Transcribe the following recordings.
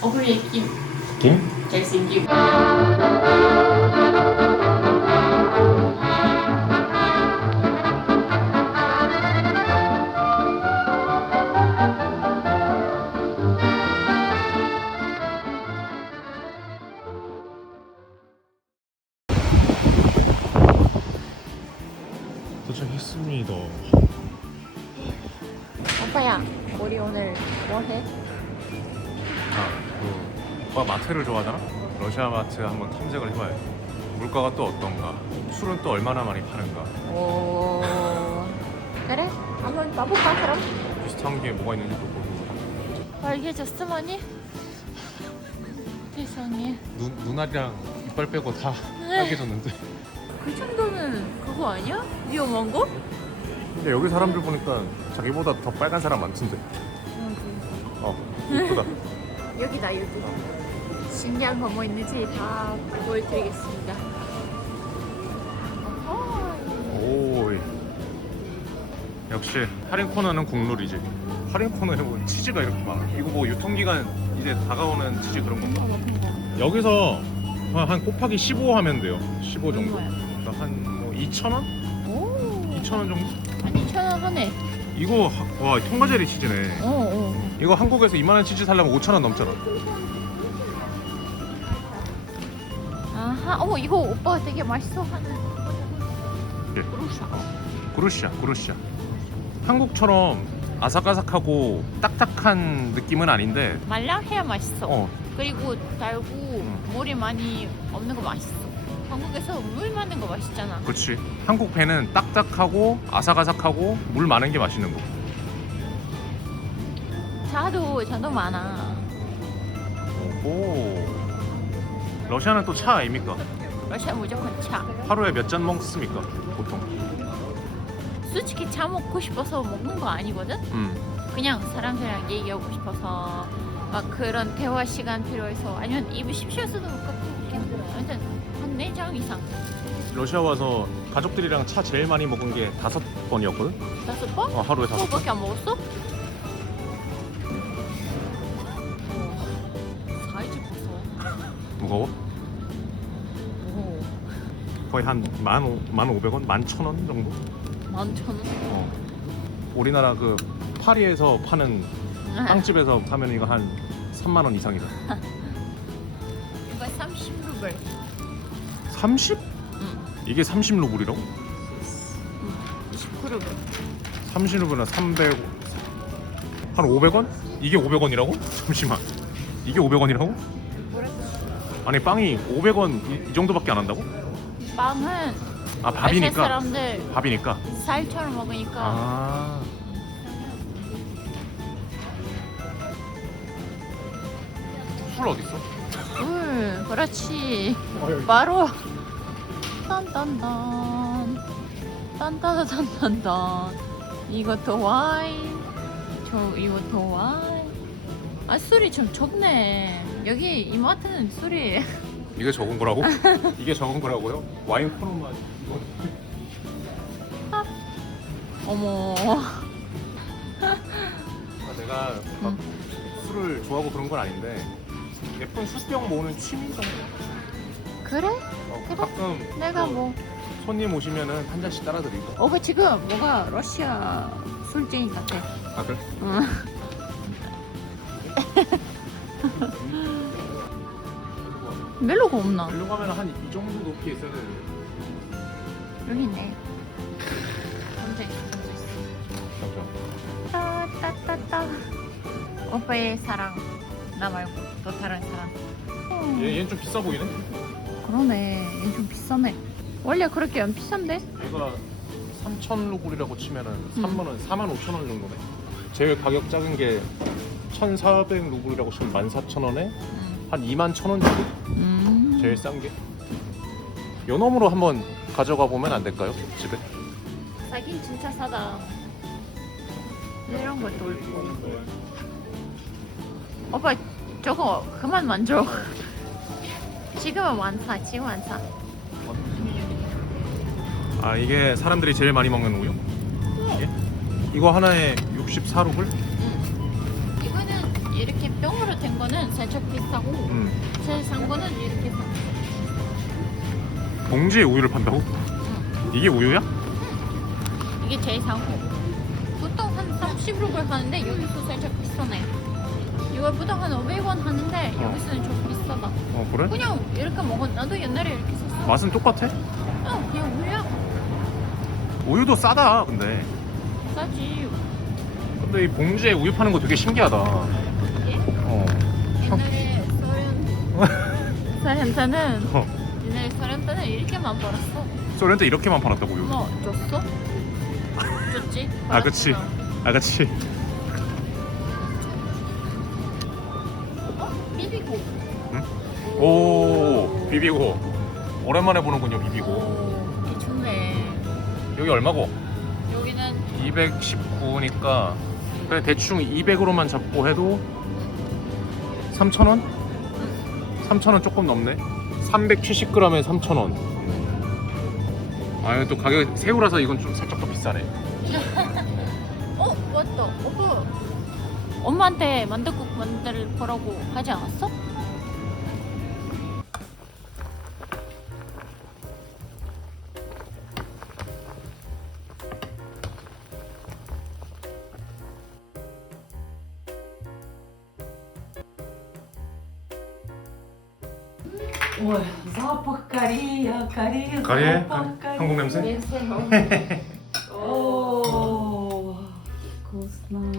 어부의 김 김? 잘생김 도착했습니다. 오빠야 우리 오늘 뭐 해? 오빠 마트를 좋아하잖아? 러시아 마트 한번 탐색을 해봐야 돼. 물가가 또 어떤가? 술은 또 얼마나 많이 파는가? 오 그래? 한번 봐볼까 그럼? 비슷한 게 뭐가 있는지도 보고. 빨개졌으머니? 세상에 눈 눈알이랑 이빨 빼고 다 네. 빨개졌는데. 그 정도는 그거 아니야? 위험한 거? 근데 여기 사람들 보니까 자기보다 더 빨간 사람 많던데. 어, 이쁘다. 여기다 여기 신기한 거 뭐 있는지 다 보여드리겠습니다. 오. 역시 할인 코너는 국룰이지. 할인 코너에 뭐 치즈가 이렇게 많아. 이거 뭐 유통기간 이제 다가오는 치즈 그런 건가? 여기서 한, 한 곱하기 15 하면 돼요. 15 정도. 얼마야? 한뭐 2천 원? 오 2천 원 정도? 아니 천원 하네 이거 하- 와 통과제리 치즈네. 어 어 이거 한국에서 이만한 치즈 살려면 5천 원 넘잖아. 아하 어머 이거 오빠가 되게 맛있어 하는 예. 그루샤 구르시아, 구르시아. 한국처럼 아삭아삭하고 딱딱한 느낌은 아닌데, 말랑해야 맛있어 어, 그리고 달고 물이 많이 없는 거 맛있어 한국에서 물 많은 거 맛있잖아 그렇지. 한국 배는 딱딱하고 아삭아삭하고 물 많은 게 맛있는 거. 차도 차도 많아 오. 러시아는 또 차 아닙니까? 러시아 무조건 차 하루에 몇 잔 먹습니까? 보통. 솔직히 차 먹고 싶어서 먹는 거 아니거든? 음. 그냥 사람들이랑 얘기하고 싶어서 막 그런 대화 시간 필요해서 아니면 그냥 아무튼 한 4장 이상 러시아 와서 가족들이랑 차 제일 많이 먹은 게 다섯 번이었거든. 다섯 번? 어, 하루에 다섯 번. 그거밖에 안 먹었어? 무거워? 오 거의 한만 만 오백 원, 만 천 원 정도? 만천 원? 어. 우리나라 그 파리에서 파는 빵집에서 파면 이거 한 3만 원 이상이다. 이거 30 루블 30? 응 이게 30 루블이라고? 29루블 30 루블은 300. 한 500원? 이게 500원이라고? 잠시만. 이게 500원이라고? 아니 빵이 500원 이, 이 정도밖에 안 한다고? 빵은 아 러시아 밥이니까. 사람들 밥이니까. 쌀처럼 먹으니까 아. 술 어디 있어? 물 그렇지 바로 딴딴딴 딴딴딴딴딴 이것도 와인 저 이것도 와인 아 술이 좀 적네 여기 이마트는 술이 이게 적은 거라고? 이게 적은 거라고요? 와인 코너만 이거 어머 아, 내가 막 술을 좋아하고 그런 건 아닌데 예쁜 수병 모으는 취미 정도. 그래? 어, 그래? 가끔 내가 또 뭐 손님 오시면은 한 잔씩 따라 드리고. 오빠 지금 뭐가 러시아 술쟁이 같아 아 그래? 응. 멜로가 없나? 일로 가면 한 이 정도 높이에 있어야 되는데. 여기 있네 혼자 있어 혼자 있어 잠시만. 따따따따 오빠의 사랑 나 말고 또 다른 사람 얘 얘는 좀 비싸 보이네. 그러네 얘 좀 비싸네 원래 그렇게 안 비싼데? 얘가 3천 루블이라고 치면은 음. 3만 원, 4만 5천 원 정도네. 제일 가격 작은 게 1,400 루블이라고 치면 14,000원에 음. 한 2만 1,000원 정도? 음. 제일 싼 게. 요 놈으로 한번 가져가 보면 안 될까요? 집에? 사긴 진짜 싸다 이런 것도 있고 오빠 저거 그만 만져 지금은 완사 지금 완사 아 이게 사람들이 제일 많이 먹는 우유? 이게? 이거 하나에 64루블? 병으로 된 거는 살짝 비싸고 음. 제일 싼 거는 이렇게 사. 봉지에 우유를 판다고? 응. 이게 우유야? 이게 제일 싸고 보통 한 30루블 하는데 여기서 살짝 비싸네. 이거 보통 한 500원 하는데 어. 여기서는 좀 비싸다. 어 그래? 그냥 이렇게 먹어. 나도 옛날에 이렇게 샀어. 맛은 똑같아? 어, 그냥 우유야. 우유도 싸다 근데 싸지. 근데 이 봉지에 우유 파는 거 되게 신기하다 어. 옛날에 소련 소련 때는 어. 옛날에 소련 때는 이렇게만 벌었어. 소렌트 이렇게만 팔았다고 우유 뭐 줬어? 줬지. 아 그치. 아 그치 어? 비비고. 오 비비고 오랜만에 보는군요 비비고 오, 미쳤네. 여기 얼마고? 여기는 219니까 그냥 대충 200으로만 잡고 해도 3,000원? 3,000원 조금 넘네 370g에 3,000원 아, 또 가격 새우라서 이건 좀 살짝 더 비싸네 어 맞다. 오빠 엄마한테 만두국 만들 거라고 하지 않았어? Ой, запах Корея, Корея, Корея? запах Корея. 한국 냄새? 냄새. О, вкусно.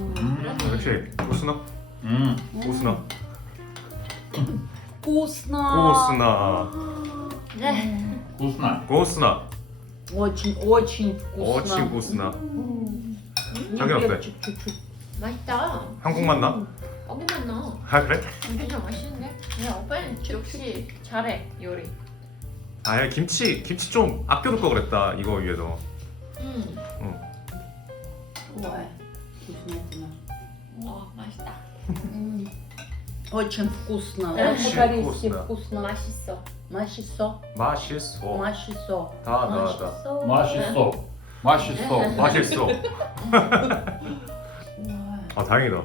그렇지 고스나? 음, 고스나? Вкусно. 고스나 네. вкусно. 고스나 Очень, очень вкусно. 어치 고스나 М. 자기 어때? Перчик чуть-чуть. 맛있다. 한국 맛나? 어묵만 나. 아 그래? 진짜 맛있네. 야 오빠는 역시 잘해 요리. 아 김치 김치 좀 아껴둘 거 그랬다 이거 위해서 음. Ой, вкуснятина. 와 맛있다. Очень вкусно. Да? Очень по-корейски Вкусно. вкусно. 맛있어. 맛있어. 맛있어 맛있어. 다 나왔다 맛있어. 맛있어. 맛있어. 맛있어 Ой, 아 다행이다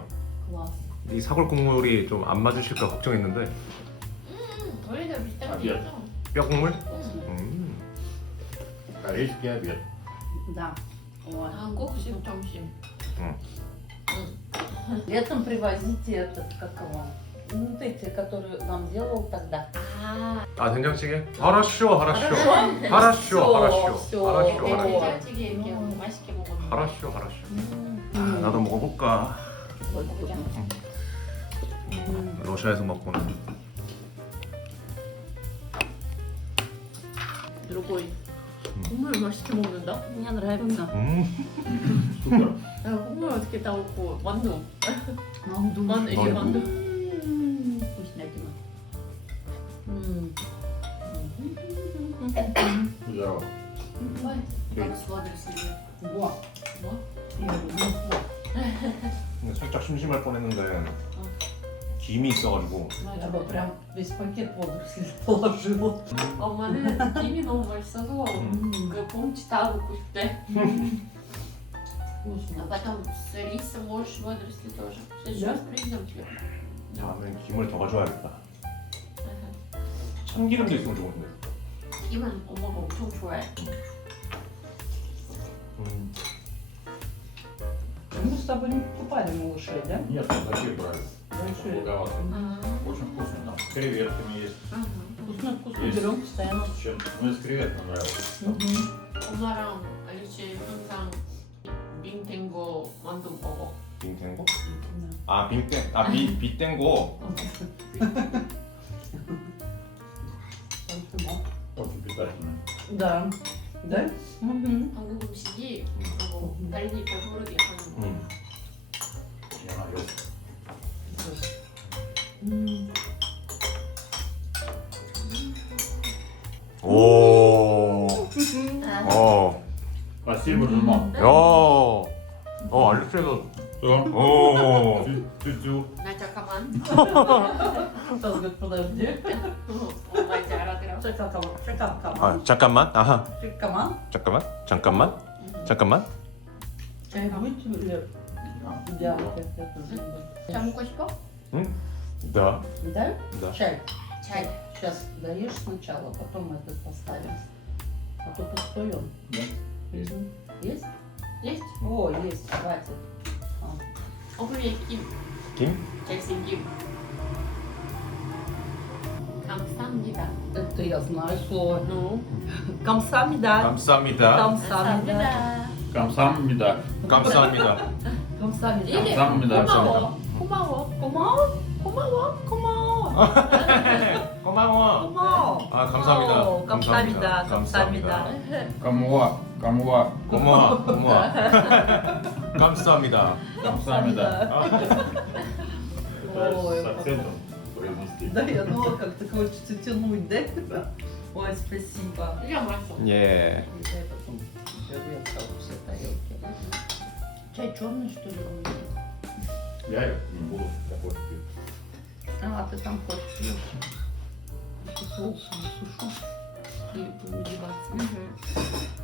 класс. 이 사골 국물이 좀 안 맞으실까 걱정했는데 음, 우리도 비슷한 게 обед. 있어. 뼈 국물? 음. 음. Корейский обед. Да. Ой. 한국식 점심. Летом привозите этот, как его, ну, вот эти, которые нам делал тогда. 아. 아 된장찌개? 하라쇼 하라쇼 하라쇼 하라쇼 всё. 하라쇼 어. 하라쇼 된장찌개 이렇게 음. 맛있게 먹으면. 하라쇼 하라쇼 음. 아, 나도 먹어볼까 먹어보자. 음. 음. 러시아에서 먹고는 이러고 국물 맛있게 먹는다? 미안을 해본다. 음. 음. 야, 국물 어떻게 다 먹고 만두. 너무 만두 이게 아이고. 만두. 뭐야? 뭐? 뭐? 거. 뭐? 살짝 심심할 뻔했는데 김이 있어가지고 Я бы прям весь пакет водорослей положила. 엄마는 김이 너무 맛있어서 М. 그 봄치 다 먹고 싶대. А Вкусно. потом с рисом можешь водоросли тоже. В следующий Да? раз приедем тебе. 다음엔 김을 더 가져와야겠다 참기름도 있으면 좋은데 김은 엄마가 엄청 좋아해. 음. Мы с тобой не покупали малышей, да? Нет, вот такие брали. Большие. Долговатые. 아. Очень вкусно там. С креветками есть. Вкусно, вкусно. Есть. Берем постоянно. С чем? Ну, из кревет нам нравилось. Мгм. 엄마랑 알리치 항상 빙된 거 만두 먹어. 빈탱고? Да. 아 빈땡 아 비, 비땡고 Спасибо. Очень питательно. Да. Да? Мгм. 한국 음식이 그리고 달리 배부르게 하는 거. 음. Я наелся. Спасибо, Жена. 야. 어 알렉스가 Все. 오. Тю-тю. 나 잠깐만. Сейчас говорит, подожди. 엄마 이제 알아들어. Шикаркаман. Шикаркаман. 아 잠깐만. 아하. Шикаркаман. 잠깐만. 잠깐만. 잠깐만. Чай будете или? Да, это- это же будет. 잘 먹고 싶어? Да. Да? Да. Чай. Чай. Сейчас даешь сначала, потом этот поставим. А то пустой он. Да. Есть? Есть? Есть? О, есть, хватит. А. 어머니 김. 김? 잘생김. 감사합니다. Это я знаю слово. Ну. Камсамида. 감사합니다. Камсамида. 감사합니다. 감사합니다. Камсамида. 이게 감사합니다. 고마워. 고마워. 고마워? 고마워. 고마워. 고마워. 고마워. 아 감사합니다. 어, 감사합니다. 감사합니다. 까무와 까무와 고마워. 고마워. 감사합니다. 감사합니다. Ой, Это с акцентом произнести. Да, я думала, как-то хочется тянуть, да? Ой, спасибо. 이게 맛있어. 예. И дай потом тарелка, все тарелки. Чай черный, что ли? у меня? Я не буду такой пить. А, ты там хоть пьешь. Соус не сушу. И будем деваться. Угу.